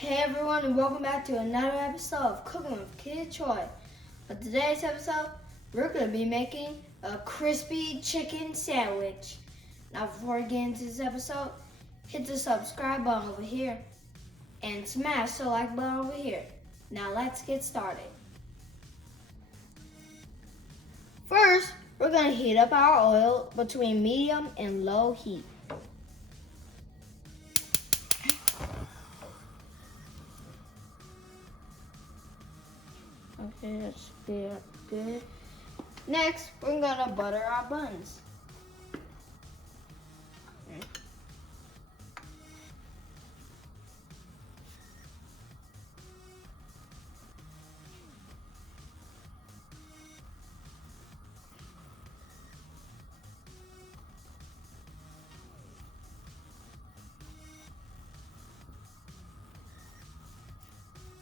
Hey everyone, and welcome back to another episode of Cooking with Kid Troy. For today's episode, we're going to be making a crispy chicken sandwich. Now before we get into this episode, hit the subscribe button over here and smash the like button over here. Now let's get started. First, we're going to heat up our oil between medium and low heat. Okay, that's good. Next, we're gonna butter our buns.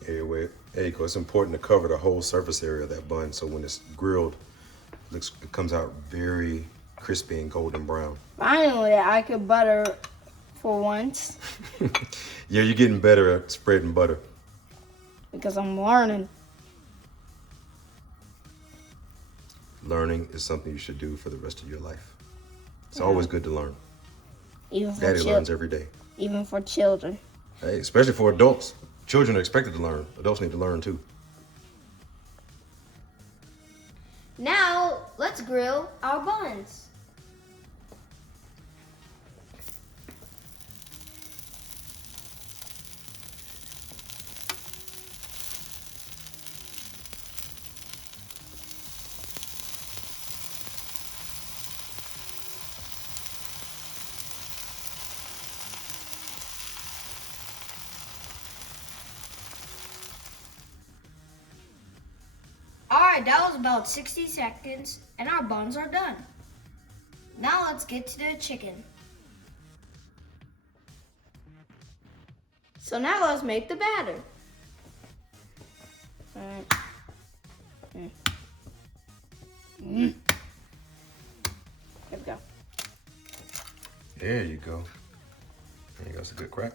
There you go. It's important to cover the whole surface area of that bun so when it's grilled, it comes out very crispy and golden brown. Finally, I could butter for once. Yeah, you're getting better at spreading butter. Because I'm learning. Learning is something you should do for the rest of your life. It's always good to learn. Even for Daddy learns every day. Even for children. Hey, especially for adults. Children are expected to learn. Adults need to learn too. Now, let's grill our buns. Alright, that was about 60 seconds and our buns are done. Now let's get to the chicken. So now let's make the batter. There we go. There you go. There you go. That's a good crack.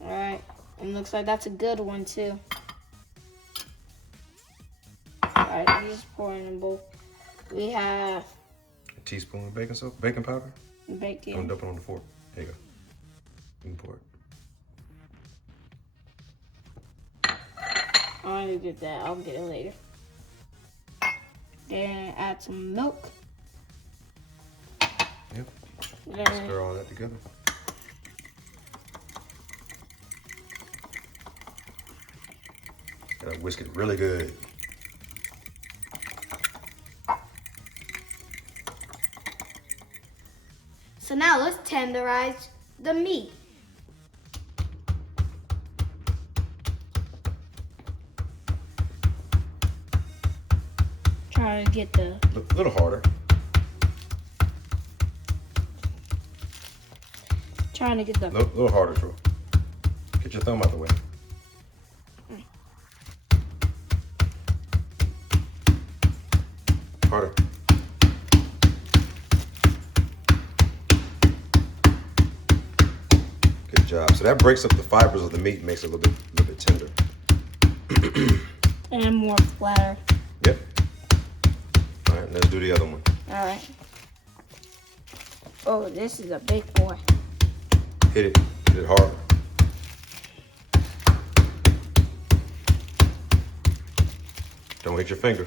Alright, and looks like that's a good one too. Alright, just pour in a bowl. We have A teaspoon of baking powder. bacon. Don't dump it on the fork. There you go. You can pour it. I already did that. I'll get it later. Then add some milk. Yep. Then Stir all that together. Gotta whisk it really good. so now let's tenderize the meat. Try to get the A little harder. A little harder, Troy. Get your thumb out the way. Harder. Good job. So that breaks up the fibers of the meat and makes it a little bit tender. and more flatter. Yep. All right, let's do the other one. All right. Oh, this is a big boy. Hit it hard. Don't hit your finger.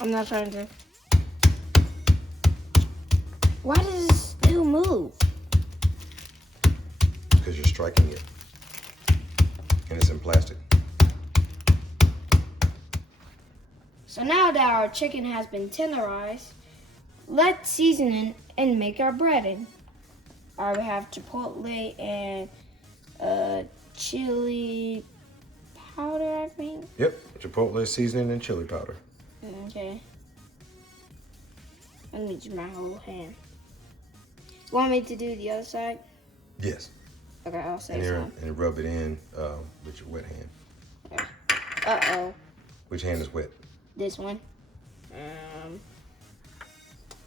I'm not trying to. Why does this still move? Because you're striking it. And it's in plastic. So now that our chicken has been tenderized, let's season it and make our breading. All right, we have chipotle and chili powder, I think. Yep, chipotle seasoning and chili powder. Okay. I need to use my whole hand. You want me to do the other side? Yes. Okay, I'll say And, so. and rub it in with your wet hand. Uh-oh. Which hand is wet? This one.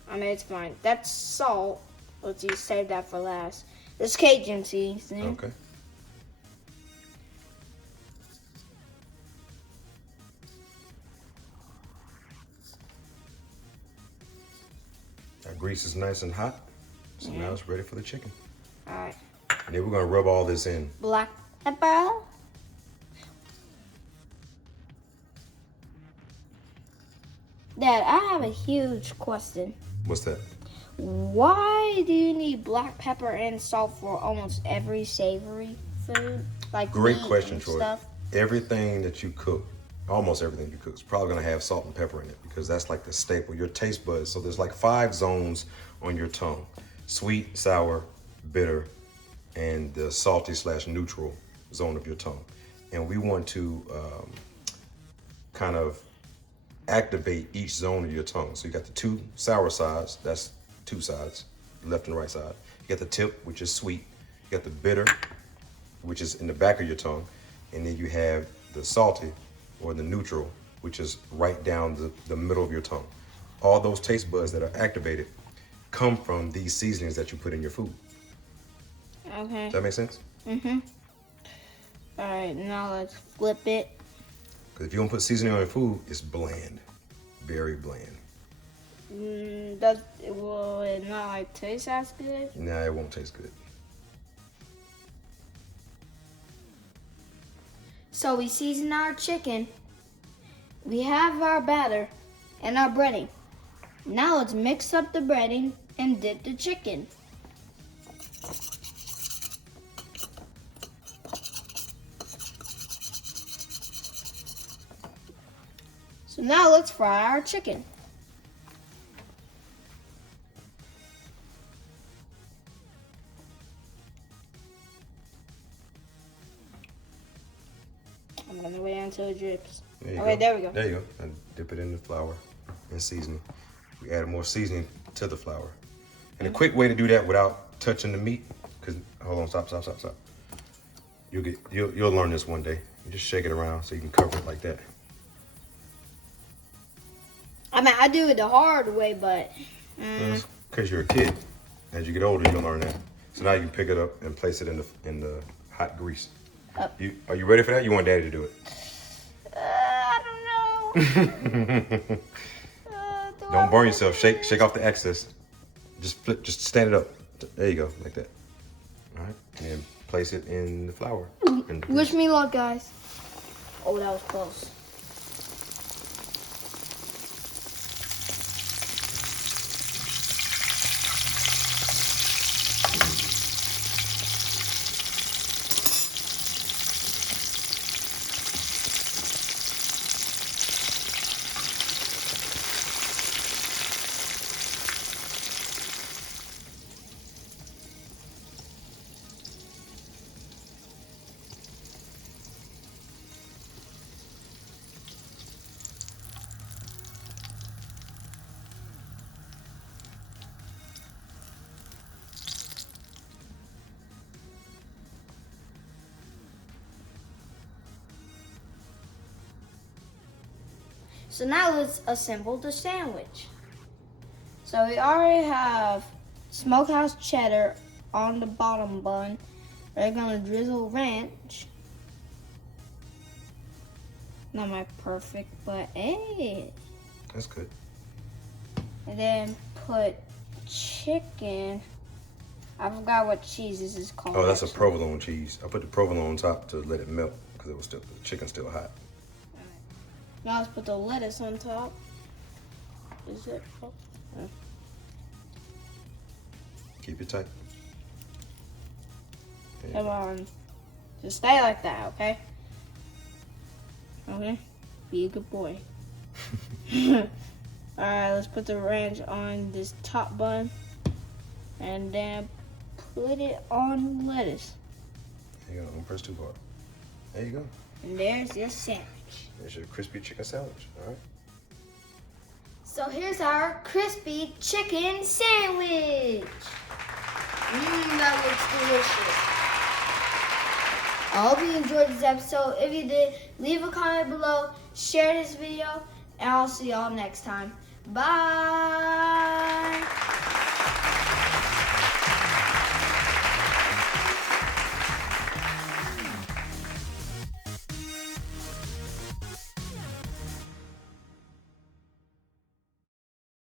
I mean, it's fine. That's salt. Let's just save that for last. This Cajun seasoning. Okay. grease is nice and hot. So now it's ready for the chicken. All right. And then we're gonna rub all this in. Black pepper. Dad, I have a huge question. What's that? Why do you need black pepper and salt for almost every savory food? Like Great meat question, and Troy. stuff? Everything that you cook, almost everything you cook, is probably gonna have salt and pepper in it because that's like the staple, your taste buds. So there's like 5 zones on your tongue: sweet, sour, bitter, and the salty/neutral zone of your tongue. And we want to kind of activate each zone of your tongue. So you got the 2 sour sides, that's 2 sides, left and right side. You got the tip, which is sweet. You got the bitter, which is in the back of your tongue. And then you have the salty or the neutral, which is right down the middle of your tongue. All those taste buds that are activated come from these seasonings that you put in your food. Okay. Does that make sense? Mm-hmm. All right, now let's flip it. Because if you don't put seasoning on your food, it's bland, very bland. Will it not like taste as good? Nah, it won't taste good. So we season our chicken. We have our batter and our breading. Now let's mix up the breading and dip the chicken. So now let's fry our chicken. I'm gonna wait until it drips. Okay, there we go. There you go. And dip it in the flour and seasoning. We add more seasoning to the flour. And a quick way to do that without touching the meat, because hold on, stop. You'll learn this one day. You just shake it around so you can cover it like that. I mean, I do it the hard way, but Because you're a kid. As you get older, you'll learn that. So now you can pick it up and place it in the hot grease. Are you ready for that? You want Daddy to do it? I don't know. Don't burn yourself. Shake off the excess. Just stand it up. There you go, like that. All right, and then place it in the flour. Wish me luck, guys. Oh, that was close. So now let's assemble the sandwich. So we already have smokehouse cheddar on the bottom bun. We're gonna drizzle ranch. Not my perfect, but hey. That's good. And then put chicken. I forgot what cheese this is called. Oh, that's a provolone cheese. I put the provolone on top to let it melt because the chicken's still hot. Now let's put the lettuce on top. Is it? Oh. Keep it tight. Come on. Just stay like that, okay? Okay? Be a good boy. Alright, let's put the ranch on this top bun. And then put it on lettuce. There you go. Don't press too hard. There you go. And there's your sandwich. There's your crispy chicken sandwich. All right. So here's our crispy chicken sandwich. That looks delicious. I hope you enjoyed this episode. If you did, leave a comment below, share this video, and I'll see y'all next time. Bye.